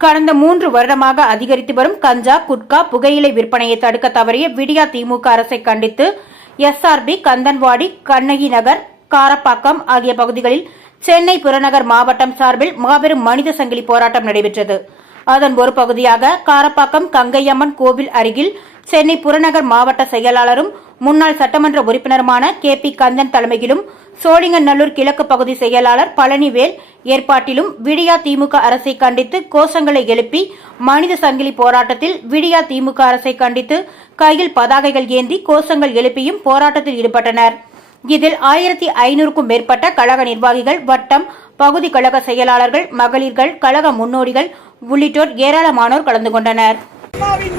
கடந்த மூன்று வருடமாக அதிகரித்து வரும் கஞ்சா குட்கா புகையிலை விற்பனையை தடுக்க தவறிய விடியா திமுக அரசை கண்டித்து எஸ்ஆர்பி கந்தன்வாடி கண்ணகி நகர் காரப்பாக்கம் ஆகிய பகுதிகளில் சென்னை புறநகர் மாவட்டம் சார்பில் மாபெரும் மனித சங்கிலி போராட்டம் நடைபெற்றது. அதன் ஒரு பகுதியாக காரப்பாக்கம் கங்கையம்மன் கோவில் அருகில் சென்னை புறநகர் மாவட்ட செயலாளரும் முன்னாள் சட்டமன்ற உறுப்பினருமான கே பி கந்தன் தலைமையிலும் சோழிங்கநல்லூர் கிழக்கு பகுதி செயலாளர் பழனிவேல் ஏற்பாட்டிலும் விடியா திமுக அரசை கண்டித்து கோஷங்களை எழுப்பி மனித சங்கிலி போராட்டத்தில் விடியா திமுக அரசை கண்டித்து கையில் பதாகைகள் ஏந்தி கோஷங்கள் எழுப்பியும் போராட்டத்தில் ஈடுபட்டனர். இதில் ஆயிரத்தி ஐநூறுக்கும் மேற்பட்ட கழக நிர்வாகிகள் வட்டம் பகுதி கழக செயலாளர்கள் மகளிர்கள் கழக முன்னோடிகள் உள்ளிட்டோர் ஏராளமானோர் கலந்து கொண்டனர். அம்மாவின்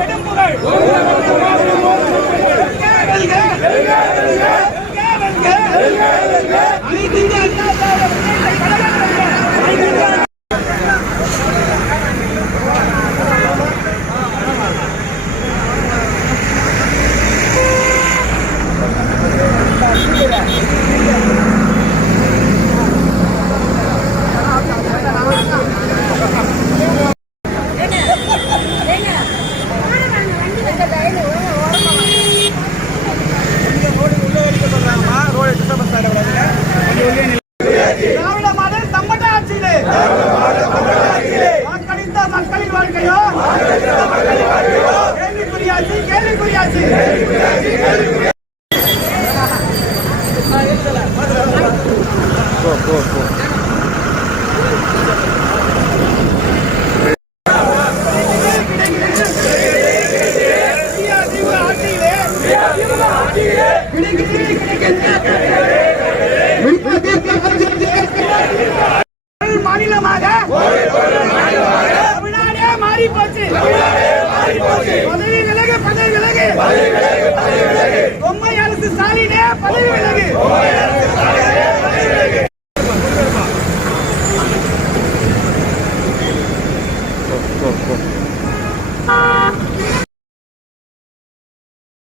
மாநிலமாக தமிழ்நாடே மாறி போச்சு பொம்மை அரசு ஸ்டாலினே பதவி விலகு